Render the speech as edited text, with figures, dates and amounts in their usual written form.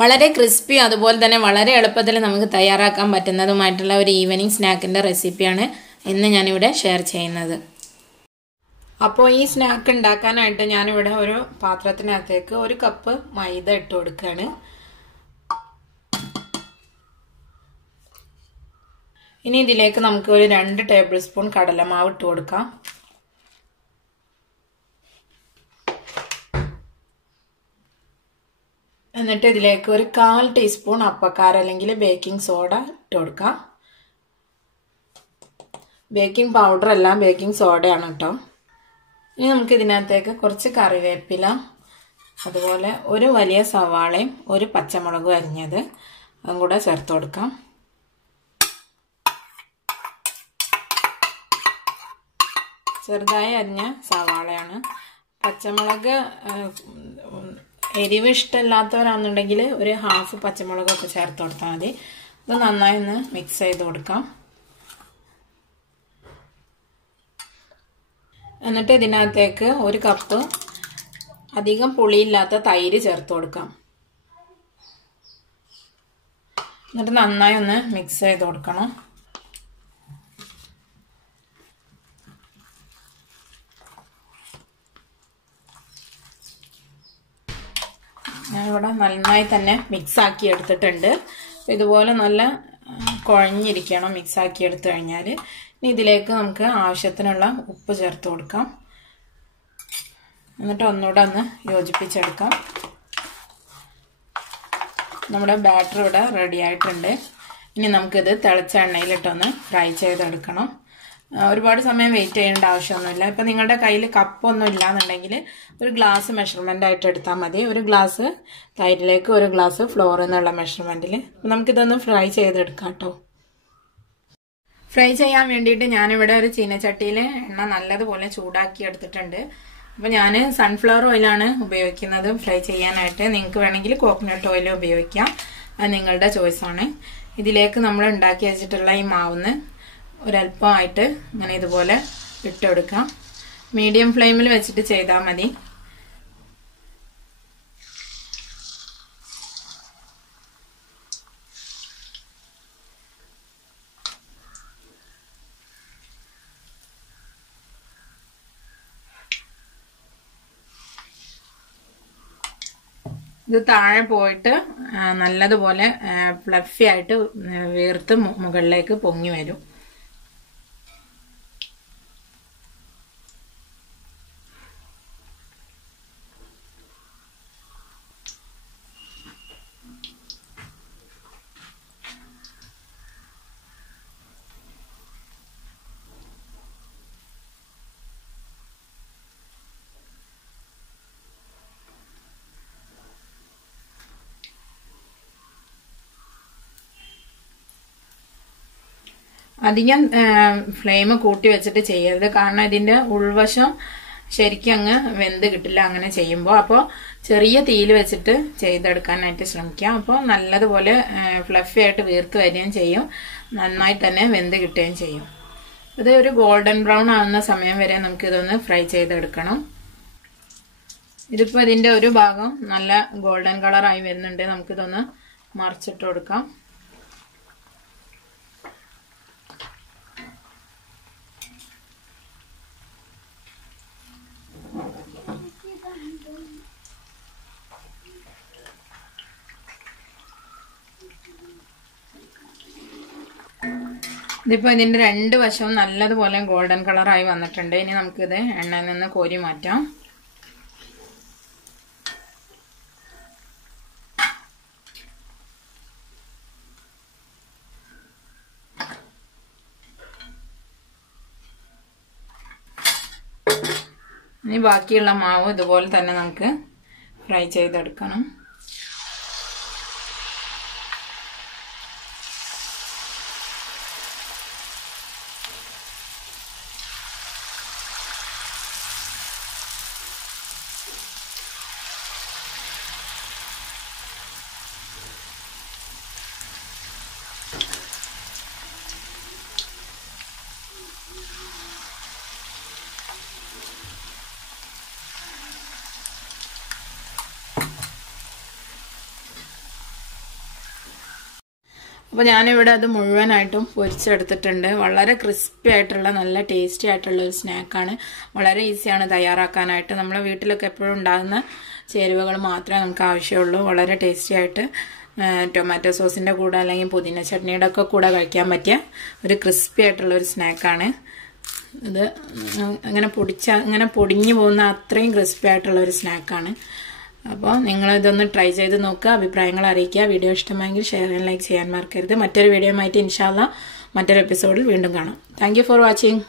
വളരെ ക്രിസ്പി അതുപോലെ തന്നെ വളരെ എളുപ്പത്തിൽ നമുക്ക് തയ്യാറാക്കാൻ പറ്റുന്നതുമായിട്ടുള്ള ഒരു ഈവനിങ് സ്നാക്കിൻ്റെ റെസിപ്പിയാണ് ഇന്ന് ഞാനിവിടെ ഷെയർ ചെയ്യുന്നത്. അപ്പോൾ ഈ സ്നാക്ക് ഉണ്ടാക്കാനായിട്ട് ഞാനിവിടെ ഒരു പാത്രത്തിനകത്തേക്ക് 1 കപ്പ് മൈദ ഇട്ട് കൊടുക്കുകയാണ്. ഇനി ഇതിലേക്ക് നമുക്ക് ഒരു 2 ടേബിൾ സ്പൂൺ കടലമാവ് ഇട്ട് കൊടുക്കാം. എന്നിട്ട് ഇതിലേക്ക് ഒരു 1/4 ടീസ്പൂൺ അപ്പക്കാരം അല്ലെങ്കിൽ ബേക്കിംഗ് സോഡ ഇട്ട് കൊടുക്കാം. ബേക്കിംഗ് പൗഡർ അല്ല, ബേക്കിംഗ് സോഡയാണ് കേട്ടോ. ഇനി നമുക്ക് ഇതിനകത്തേക്ക് കുറച്ച് കറിവേപ്പില, അതുപോലെ ഒരു വലിയ സവാളയും ഒരു പച്ചമുളകും അരിഞ്ഞത് അതും കൂടെ ചേർത്ത് കൊടുക്കാം. ചെറുതായി അരിഞ്ഞ സവാളയാണ്. പച്ചമുളക് എരിവ് ഇഷ്ടമില്ലാത്തവരാണെന്നുണ്ടെങ്കിൽ ഒരു 1/2 പച്ചമുളകൊക്കെ ചേർത്ത് കൊടുത്താൽ മതി. ഇത് നന്നായി ഒന്ന് മിക്സ് ചെയ്ത് കൊടുക്കാം. എന്നിട്ട് ഇതിനകത്തേക്ക് 1 കപ്പ് അധികം പുളിയില്ലാത്ത തൈര് ചേർത്ത് കൊടുക്കാം. എന്നിട്ട് നന്നായി ഒന്ന് മിക്സ് ചെയ്ത് കൊടുക്കണം. ഞാനിവിടെ നന്നായി തന്നെ മിക്സ് ആക്കി എടുത്തിട്ടുണ്ട്. ഇതുപോലെ നല്ല കുഴഞ്ഞിരിക്കണം മിക്സ് ആക്കി എടുത്തു കഴിഞ്ഞാൽ. ഇനി ഇതിലേക്ക് നമുക്ക് ആവശ്യത്തിനുള്ള ഉപ്പ് ചേർത്ത് കൊടുക്കാം. എന്നിട്ട് ഒന്നുകൂടെ ഒന്ന് യോജിപ്പിച്ചെടുക്കാം. നമ്മുടെ ബാറ്റർ ഇവിടെ റെഡി ആയിട്ടുണ്ട്. ഇനി നമുക്കിത് തിളച്ച എണ്ണയിലിട്ടൊന്ന് ഫ്രൈ ചെയ്തെടുക്കണം. ഒരുപാട് സമയം വെയിറ്റ് ചെയ്യേണ്ട ആവശ്യമൊന്നുമില്ല. ഇപ്പം നിങ്ങളുടെ കയ്യിൽ കപ്പൊന്നും ഇല്ലാന്നുണ്ടെങ്കിൽ ഒരു ഗ്ലാസ് മെഷർമെൻ്റ് ആയിട്ട് എടുത്താൽ മതി. 1 ഗ്ലാസ് തൈരിലേക്ക് 1 ഗ്ലാസ് ഫ്ലോർ എന്നുള്ള മെഷർമെൻറ്റിൽ. നമുക്കിതൊന്ന് ഫ്രൈ ചെയ്തെടുക്കാം കേട്ടോ. ഫ്രൈ ചെയ്യാൻ വേണ്ടിയിട്ട് ഞാനിവിടെ ഒരു ചീനച്ചട്ടിയിൽ എണ്ണ നല്ലതുപോലെ ചൂടാക്കി എടുത്തിട്ടുണ്ട്. അപ്പോൾ ഞാൻ സൺഫ്ലവർ ഓയിലാണ് ഉപയോഗിക്കുന്നത് ഫ്രൈ ചെയ്യാനായിട്ട്. നിങ്ങൾക്ക് വേണമെങ്കിൽ കോക്കനട്ട് ഓയിൽ ഉപയോഗിക്കാം, അത് നിങ്ങളുടെ ചോയ്സാണ്. ഇതിലേക്ക് നമ്മൾ ഉണ്ടാക്കി വെച്ചിട്ടുള്ള ഈ മാവുന്ന് ഒരല്പമായിട്ട് ഇങ്ങനെ ഇതുപോലെ ഇട്ടെടുക്കാം. മീഡിയം ഫ്ലെയിമിൽ വെച്ചിട്ട് ചെയ്താൽ മതി. ഇത് താഴെ പോയിട്ട് നല്ലതുപോലെ ഫ്ലഫി ആയിട്ട് വീർത്ത് മുകളിലേക്ക് പൊങ്ങി വരും. അധികം ഫ്ലെയിം കൂട്ടി വെച്ചിട്ട് ചെയ്യരുത്, കാരണം ഇതിൻ്റെ ഉൾവശം ശരിക്കും അങ്ങ് വെന്ത് കിട്ടില്ല അങ്ങനെ ചെയ്യുമ്പോൾ. അപ്പോൾ ചെറിയ തീയിൽ വെച്ചിട്ട് ചെയ്തെടുക്കാനായിട്ട് ശ്രമിക്കാം. അപ്പോൾ നല്ലതുപോലെ ഫ്ലഫി ആയിട്ട് വീർത്ത് വരികയും ചെയ്യും, നന്നായി തന്നെ വെന്ത് കിട്ടുകയും ചെയ്യും. ഇത് ഒരു ഗോൾഡൻ ബ്രൗൺ ആകുന്ന സമയം വരെ നമുക്കിതൊന്ന് ഫ്രൈ ചെയ്തെടുക്കണം. ഇതിപ്പോൾ ഇതിൻ്റെ ഒരു ഭാഗം നല്ല ഗോൾഡൻ കളറായി വരുന്നുണ്ട്. നമുക്കിതൊന്ന് മറിച്ചിട്ട് കൊടുക്കാം. ഇതിപ്പോൾ ഇതിൻ്റെ 2 വശവും നല്ലതുപോലെ ഗോൾഡൻ കളറായി വന്നിട്ടുണ്ട്. ഇനി നമുക്കിത് എണ്ണയിൽ നിന്ന് കോരി മാറ്റാം. ഇനി ബാക്കിയുള്ള മാവ് ഇതുപോലെ തന്നെ നമുക്ക് ഫ്രൈ ചെയ്തെടുക്കണം. അപ്പോൾ ഞാനിവിടെ അത് മുഴുവനായിട്ടും പൊരിച്ചെടുത്തിട്ടുണ്ട്. വളരെ ക്രിസ്പി ആയിട്ടുള്ള നല്ല ടേസ്റ്റി ആയിട്ടുള്ള ഒരു സ്നാക്കാണ്. വളരെ ഈസിയാണ് തയ്യാറാക്കാനായിട്ട്. നമ്മളെ വീട്ടിലൊക്കെ എപ്പോഴും ഉണ്ടാകുന്ന ചേരുവകൾ മാത്രമേ നമുക്ക് ആവശ്യമുള്ളൂ. വളരെ ടേസ്റ്റി ആയിട്ട് ടൊമാറ്റോ സോസിൻ്റെ കൂടെ അല്ലെങ്കിൽ പുതിന ചട്നിയുടെ ഒക്കെ കൂടെ കഴിക്കാൻ പറ്റിയ ഒരു ക്രിസ്പി ആയിട്ടുള്ള ഒരു സ്നാക്കാണ് ഇത്. ഇങ്ങനെ പൊടിഞ്ഞു പോകുന്ന അത്രയും ക്രിസ്പി ആയിട്ടുള്ള ഒരു സ്നാക്കാണ്. അപ്പോൾ നിങ്ങളിതൊന്ന് ട്രൈ ചെയ്ത് നോക്കുക, അഭിപ്രായങ്ങൾ അറിയിക്കുക. വീഡിയോ ഇഷ്ടമായെങ്കിൽ ഷെയർ ആൻഡ് ലൈക്ക് ചെയ്യാൻ മറക്കരുത്. മറ്റൊരു വീഡിയോയുമായിട്ട് ഇൻഷാ അല്ലാഹ് മറ്റൊരു എപ്പിസോഡിൽ വീണ്ടും കാണാം. Thank you for watching.